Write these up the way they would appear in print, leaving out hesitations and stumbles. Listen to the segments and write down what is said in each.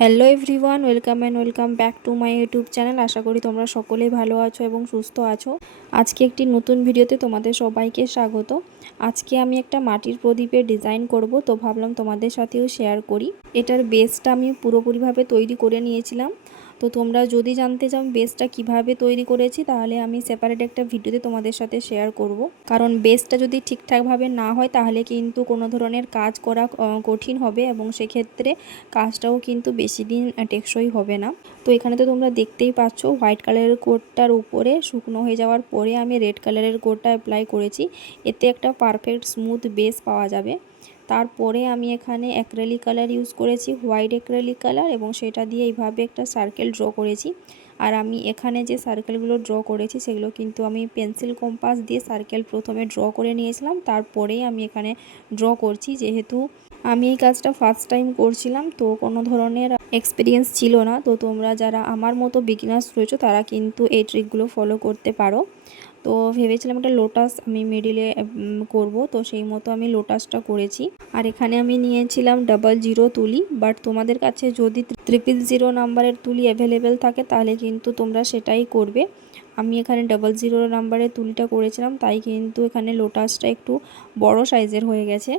Hello everyone, welcome back to my YouTube channel. আশা করি তোমরা সকলেই ভালো আছো এবং সুস্থ আছো। আজকে একটি নতুন ভিডিওতে তোমাদের সবাইকে স্বাগত। আজকে আমি একটা মাটির প্রদীপের ডিজাইন করব, তো ভাবলাম তোমাদের সাথেও শেয়ার করি। এটার বেসটা আমি পুরোপুরিভাবে তৈরি করে নিয়েছিলাম। তো তোমরা যদি জানতে চাও বেসটা কিভাবে তৈরি করেছি, তাহলে আমি সেপারেট একটা ভিডিওতে তোমাদের সাথে শেয়ার করব। কারণ বেসটা যদি ঠিকঠাকভাবে না হয় তাহলে কিন্তু কোনো ধরনের কাজ করা কঠিন হবে এবং সেক্ষেত্রে কাজটাও কিন্তু বেশি দিন টেকসই হবে না। তো এখানে তো তোমরা দেখতেই পাচ্ছ, হোয়াইট কালারের কোটটার উপরে শুকনো হয়ে যাওয়ার পরে আমি রেড কালারের কোটটা অ্যাপ্লাই করেছি। এতে একটা পারফেক্ট স্মুথ বেস পাওয়া যাবে। তারপরে আমি এখানে অ্যাক্রেলিক কালার ইউজ করেছি, হোয়াইট অ্যাক্রেলিক কালার, এবং সেটা দিয়ে এইভাবে একটা সার্কেল ড্র করেছি। আর আমি এখানে যে সার্কেলগুলো ড্র করেছি সেগুলো কিন্তু আমি পেন্সিল কম্পাস দিয়ে সার্কেল প্রথমে ড্র করে নিয়েছিলাম, তারপরেই আমি এখানে ড্র করছি। যেহেতু আমি এই কাজটা ফার্স্ট টাইম করছিলাম, তো কোনো ধরনের এক্সপিরিয়েন্স ছিল না। তো তোমরা যারা আমার মতো বিগিনার্স রয়েছো তারা কিন্তু এই ট্রিকগুলো ফলো করতে পারো। তো ভেবেছিলাম একটা লোটাস আমি মিডিলে করব, তো সেই মতো আমি লোটাসটা করেছি। আর এখানে আমি নিয়েছিলাম 00 তুলি, বাট তোমাদের কাছে যদি 000 নাম্বারের তুলি অ্যাভেলেবেল থাকে তাহলে কিন্তু তোমরা সেটাই করবে। আমি এখানে 00 নাম্বারের তুলিটা করেছিলাম, তাই কিন্তু এখানে লোটাসটা একটু বড় সাইজের হয়ে গেছে।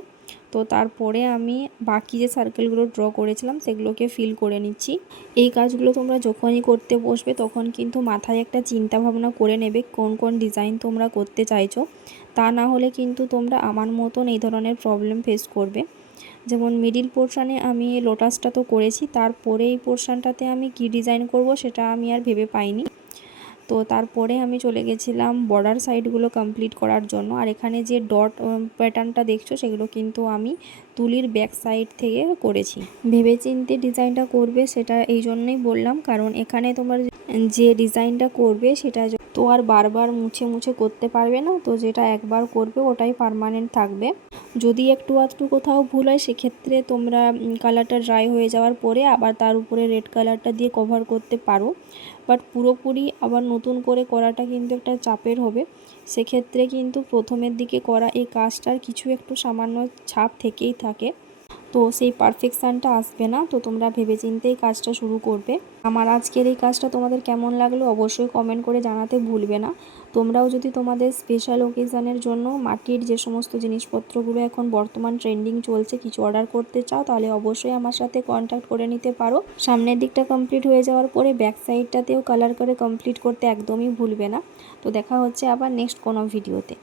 তো তারপরে আমি বাকি যে সার্কেলগুলো ড্র করেছিলাম সেগুলোকে ফিল করে নিচ্ছি। এই কাজগুলো তোমরা যখনই করতে বসবে তখন কিন্তু মাথায় একটা চিন্তা ভাবনা করে নেবে কোন কোন ডিজাইন তোমরা করতে চাইছো। তা না হলে কিন্তু তোমরা আমার মতন এই ধরনের প্রবলেম ফেস করবে। যেমন মিডিল পোর্শানে আমি লোটাসটা তো করেছি, তারপরে এই পোর্শানটাতে আমি কি ডিজাইন করব সেটা আমি আর ভেবে পাইনি। তো তারপরে আমি চলে গেছিলাম বর্ডার সাইডগুলো কমপ্লিট করার জন্য। আর এখানে যে ডট প্যাটার্নটা দেখছো সেগুলো কিন্তু আমি তুলির ব্যাক সাইড থেকে করেছি। ভেবেচিন্তে ডিজাইনটা করবে সেটা এই জন্যই বললাম, কারণ এখানে তোমার যে ডিজাইনটা করবে সেটা তো আর বারবার মুছে মুছে করতে পারবে না। তো যেটা একবার করবে ওটাই পার্মানেন্ট থাকবে। যদি একটু আধটু কোথাও ভুল হয় সেক্ষেত্রে তোমরা কালারটা ড্রাই হয়ে যাওয়ার পরে আবার তার উপরে রেড কালারটা দিয়ে কভার করতে পারো। বাট পুরোপুরি আবার নতুন করে করাটা কিন্তু একটা চাপের হবে। সেক্ষেত্রে কিন্তু প্রথমের দিকে করা এই কাজটার কিছু একটু সামান্য ছাপ থেকেই থাকে, তো সেই পারফেকশানটা আসবে না। তো তোমরা ভেবেচিন্তেই কাজটা শুরু করবে। আমার আজকের এই কাজটা তোমাদের কেমন লাগলো অবশ্যই কমেন্ট করে জানাতে ভুলবে না। তোমরাও যদি তোমাদের স্পেশাল ওকেশনের জন্য মাটির যে সমস্ত জিনিসপত্রগুলো এখন বর্তমান ট্রেন্ডিং চলছে কিছু অর্ডার করতে চাও, তাহলে অবশ্যই আমার সাথে কন্ট্যাক্ট করে নিতে পারো। সামনের দিকটা কমপ্লিট হয়ে যাওয়ার পরে ব্যাক সাইডটাতেও কালার করে কমপ্লিট করতে একদমই ভুলবে না। তো দেখা হচ্ছে আবার নেক্সট কোনো ভিডিওতে।